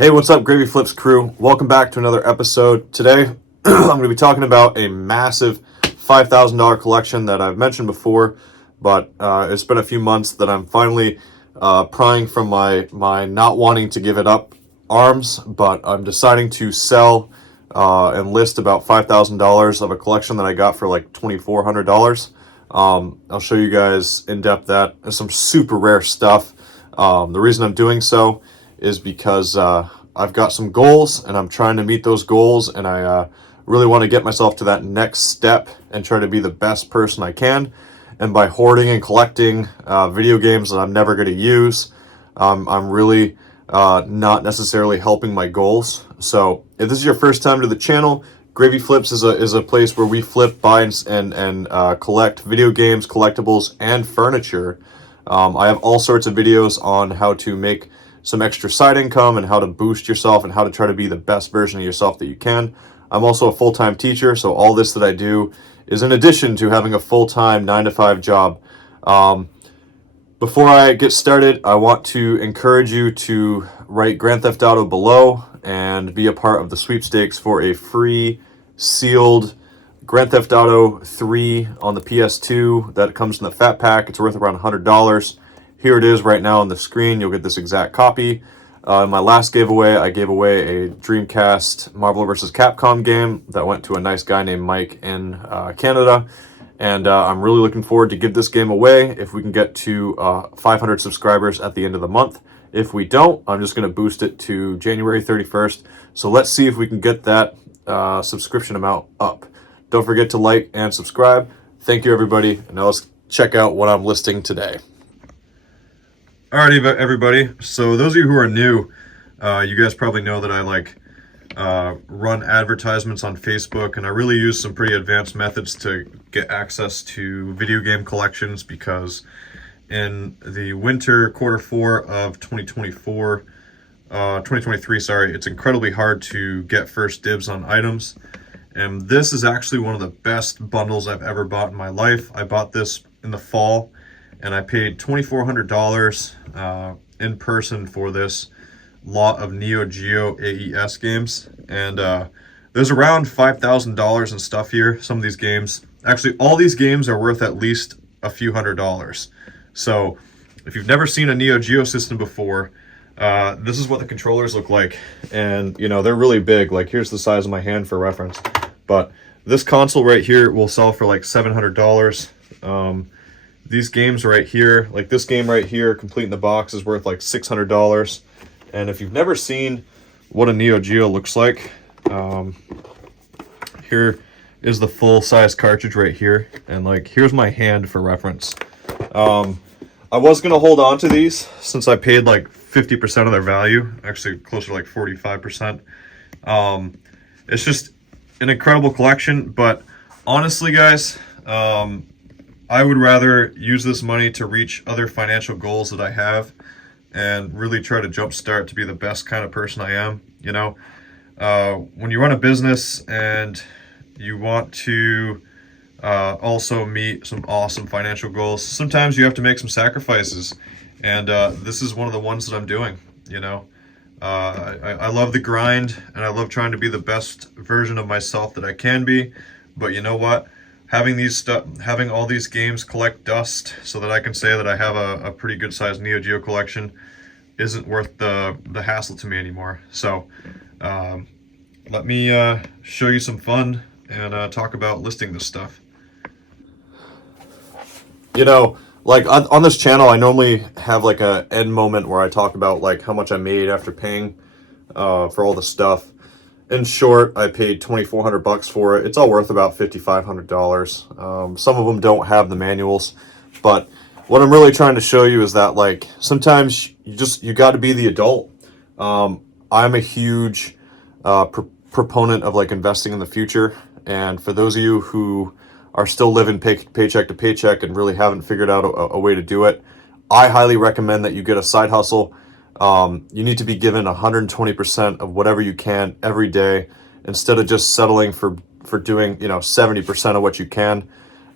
Hey, what's up, Gravy Flips crew? Welcome back to another episode. Today, I'm going to be talking about a massive $5,000 collection that I've mentioned before, but it's been a few months that I'm finally prying from my not wanting to give it up arms, but I'm deciding to sell and list about $5,000 of a collection that I got for like $2,400. I'll show you guys in depth that. It's some super rare stuff. The reason I'm doing so is because I've got some goals and I'm trying to meet those goals, and I really want to get myself to that next step and try to be the best person I can. And by hoarding and collecting video games that I'm never going to use, I'm really not necessarily helping my goals. So if this is your first time to the channel, Gravy Flips is a place where we flip, buy, and collect video games, collectibles, and furniture. I have all sorts of videos on how to make some extra side income and how to boost yourself and how to try to be the best version of yourself that you can. I'm also a full-time teacher, so all this that I do is in addition to having a full-time 9-to-5 job. Before I get started, I want to encourage you to write Grand Theft Auto below and be a part of the sweepstakes for a free sealed Grand Theft Auto 3 on the PS2 that comes in the fat pack. It's worth around $100. Here it is right now on the screen. You'll get this exact copy. In my last giveaway, I gave away a Dreamcast Marvel vs. Capcom game that went to a nice guy named Mike in Canada. And I'm really looking forward to give this game away if we can get to 500 subscribers at the end of the month. If we don't, I'm just going to boost it to January 31st. So let's see if we can get that subscription amount up. Don't forget to like and subscribe. Thank you, everybody. And now let's check out what I'm listing today. Alrighty, everybody. So those of you who are new, you guys probably know that I run advertisements on Facebook, and I really use some pretty advanced methods to get access to video game collections, because in the winter Q4 of 2023, it's incredibly hard to get first dibs on items. And this is actually one of the best bundles I've ever bought in my life. I bought this in the fall, and I paid $2,400 in person for this lot of Neo Geo AES games. And there's around $5,000 in stuff here. Some of these games, actually all these games are worth at least a few $100s. So if you've never seen a Neo Geo system before, this is what the controllers look like. And you know, they're really big. Like, here's the size of my hand for reference. But this console right here will sell for like $700. These games right here, like this game right here, complete in the box, is worth like $600. And if you've never seen what a Neo Geo looks like, here is the full-size cartridge right here. And like, here's my hand for reference. I was going to hold on to these since I paid like 50% of their value, actually closer to like 45%. It's just an incredible collection, but honestly, guys, I would rather use this money to reach other financial goals that I have and really try to jumpstart to be the best kind of person I am. You know, when you run a business and you want to also meet some awesome financial goals, sometimes you have to make some sacrifices. And this is one of the ones that I'm doing, you know. I love the grind, and I love trying to be the best version of myself that I can be. But you know what? Having all these games collect dust so that I can say that I have a pretty good sized Neo Geo collection isn't worth the hassle to me anymore. So let me show you some fun and talk about listing this stuff. You know, like on this channel, I normally have like a end moment where I talk about like how much I made after paying for all the stuff. In short, I paid $2,400 for it. It's all worth about $5,500. Some of them don't have the manuals, but what I'm really trying to show you is that like sometimes you got to be the adult. I'm a huge proponent of like investing in the future, and for those of you who are still living paycheck to paycheck and really haven't figured out a way to do it, I highly recommend that you get a side hustle. You need to be given 120% of whatever you can every day, instead of just settling for doing, 70% of what you can.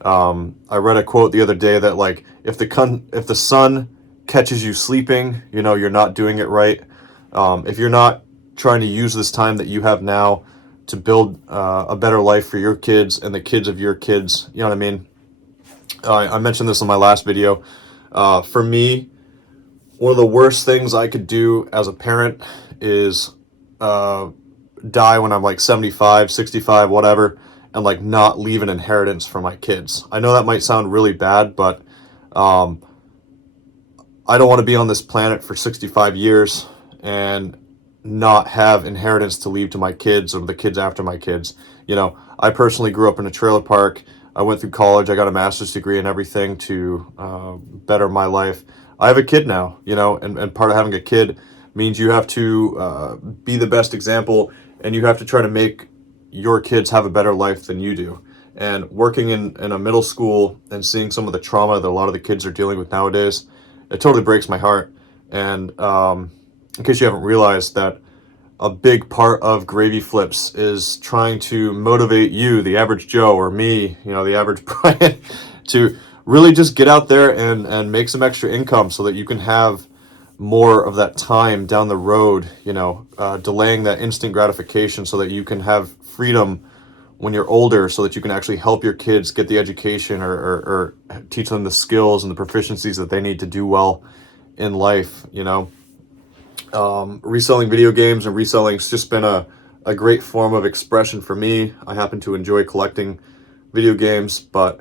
I read a quote the other day that like, if the sun catches you sleeping, you're not doing it right. If you're not trying to use this time that you have now to build a better life for your kids and the kids of your kids. You know what I mean? I mentioned this in my last video. For me, one of the worst things I could do as a parent is die when I'm like 75, 65, whatever, and like not leave an inheritance for my kids. I know that might sound really bad, but I don't want to be on this planet for 65 years and not have inheritance to leave to my kids or the kids after my kids. You know, I personally grew up in a trailer park. I went through college. I got a master's degree and everything to better my life. I have a kid now, you know, and part of having a kid means you have to be the best example, and you have to try to make your kids have a better life than you do. And working in a middle school and seeing some of the trauma that a lot of the kids are dealing with nowadays, it totally breaks my heart. And in case you haven't realized, that a big part of Gravy Flips is trying to motivate you, the average Joe, or me, you know, the average Brian, to really just get out there and make some extra income so that you can have more of that time down the road, you know, delaying that instant gratification so that you can have freedom when you're older, so that you can actually help your kids get the education or teach them the skills and the proficiencies that they need to do well in life, you know. Reselling video games and reselling's just been a great form of expression for me. I happen to enjoy collecting video games, but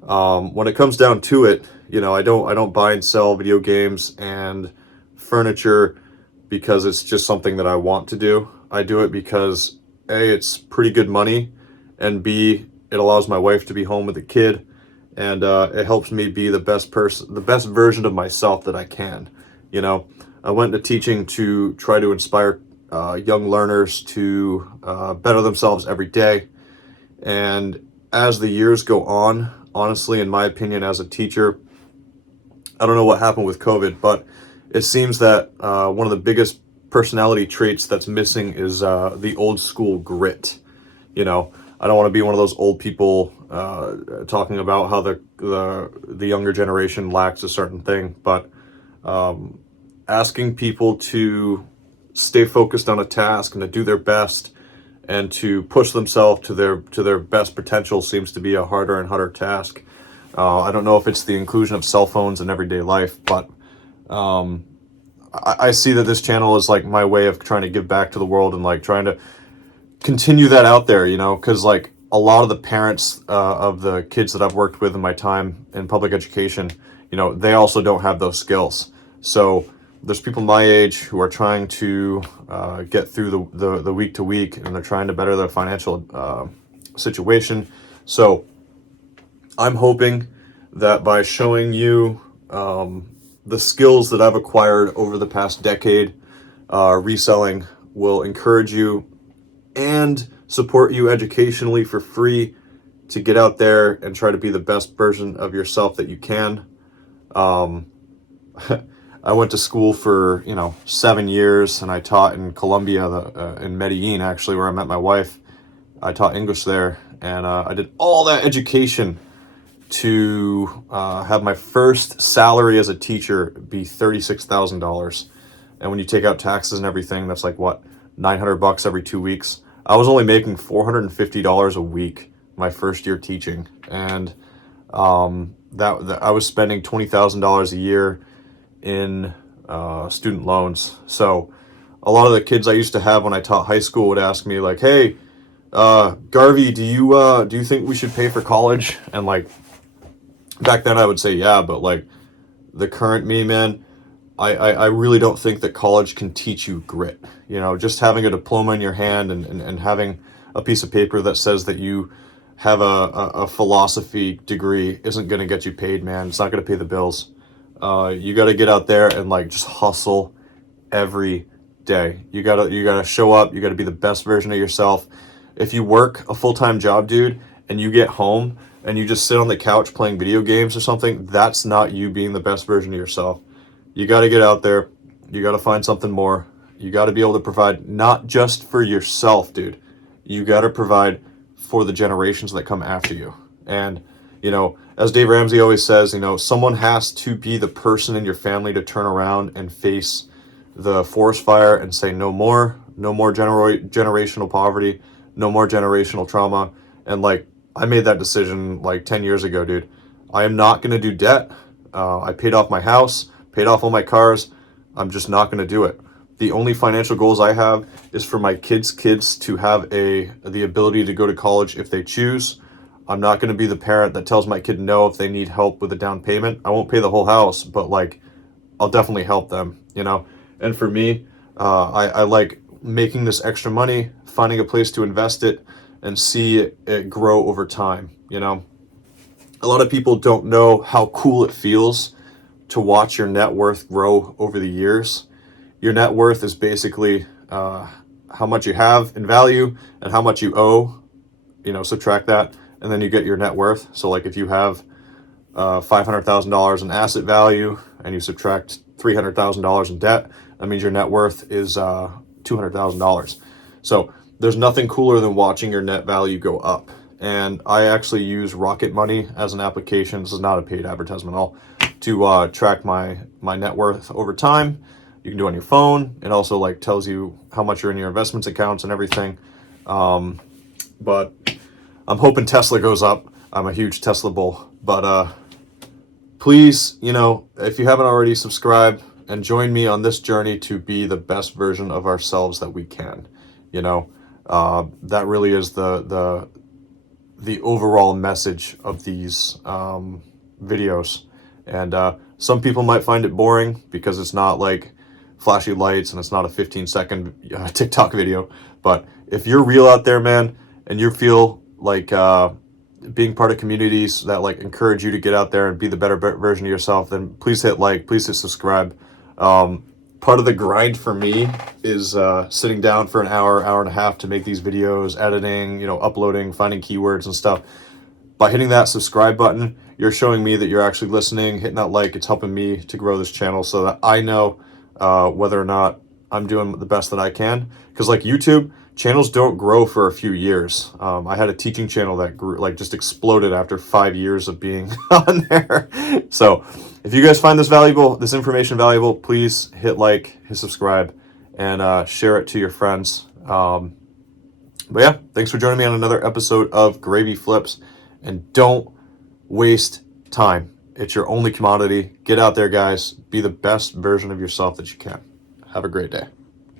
when it comes down to it, you know, I don't buy and sell video games and furniture because it's just something that I want to do. I do it because A, it's pretty good money, and B, it allows my wife to be home with the kid, and it helps me be the best version of myself that I can. You know, I went into teaching to try to inspire young learners to better themselves every day. And as the years go on, honestly, in my opinion, as a teacher, I don't know what happened with COVID, but it seems that one of the biggest personality traits that's missing is the old school grit. You know, I don't want to be one of those old people talking about how the younger generation lacks a certain thing, but asking people to stay focused on a task and to do their best and to push themselves to their best potential seems to be a harder and harder task. I don't know if it's the inclusion of cell phones in everyday life, but I see that this channel is like my way of trying to give back to the world and like trying to continue that out there, you know, because like a lot of the parents of the kids that I've worked with in my time in public education, you know, they also don't have those skills. So there's people my age who are trying to get through the week to week, and they're trying to better their financial situation. So I'm hoping that by showing you the skills that I've acquired over the past decade, reselling will encourage you and support you educationally for free to get out there and try to be the best version of yourself that you can. I went to school for, 7 years, and I taught in Colombia, in Medellin, actually, where I met my wife. I taught English there, and I did all that education to have my first salary as a teacher be $36,000. And when you take out taxes and everything, that's like, what, $900 every 2 weeks? I was only making $450 a week my first year teaching, and that I was spending $20,000 a year in student loans. So a lot of the kids I used to have when I taught high school would ask me like, "Hey, Garvey, do you think we should pay for college?" And like back then I would say yeah, but like the current me, man, I really don't think that college can teach you grit. You know, just having a diploma in your hand and having a piece of paper that says that you have a philosophy degree isn't going to get you paid, man. It's not going to pay the bills. You got to get out there and like just hustle every day. You gotta show up. You got to be the best version of yourself. If you work a full-time job, dude, and you get home and you just sit on the couch playing video games or something, that's not you being the best version of yourself. You got to get out there. You got to find something more. You got to be able to provide not just for yourself, dude. You got to provide for the generations that come after you. And, as Dave Ramsey always says, someone has to be the person in your family to turn around and face the forest fire and say no more, no more generational poverty, no more generational trauma. And like, I made that decision like 10 years ago, dude. I am not going to do debt. I paid off my house, paid off all my cars. I'm just not going to do it. The only financial goals I have is for my kids to have the ability to go to college if they choose. I'm not going to be the parent that tells my kid no if they need help with a down payment. I won't pay the whole house, but like, I'll definitely help them, you know? And for me, I like making this extra money, finding a place to invest it, and see it grow over time, you know? A lot of people don't know how cool it feels to watch your net worth grow over the years. Your net worth is basically how much you have in value and how much you owe, you know, subtract that, and then you get your net worth. So like if you have $500,000 in asset value and you subtract $300,000 in debt, that means your net worth is $200,000. So there's nothing cooler than watching your net value go up. And I actually use Rocket Money as an application. This is not a paid advertisement at all, to track my net worth over time. You can do it on your phone. It also like tells you how much you're in your investments accounts and everything. But I'm hoping Tesla goes up. I'm a huge Tesla bull. But please, you know, if you haven't already, subscribe and join me on this journey to be the best version of ourselves that we can. You know, that really is the overall message of these videos. And some people might find it boring because it's not like flashy lights and it's not a 15-second TikTok video. But if you're real out there, man, and you feel like being part of communities that like encourage you to get out there and be the better version of yourself, then please hit like, please hit subscribe. Part of the grind for me is sitting down for an hour and a half to make these videos, editing, you know, uploading, finding keywords and stuff. By hitting that subscribe button, you're showing me that you're actually listening, hitting that like. It's helping me to grow this channel so that I know whether or not I'm doing the best that I can. Because like YouTube, channels don't grow for a few years. I had a teaching channel that grew, like just exploded after 5 years of being on there. So if you guys find this valuable, this information valuable, please hit like, hit subscribe, and share it to your friends. But yeah, thanks for joining me on another episode of Gravy Flips. And don't waste time. It's your only commodity. Get out there, guys. Be the best version of yourself that you can. Have a great day.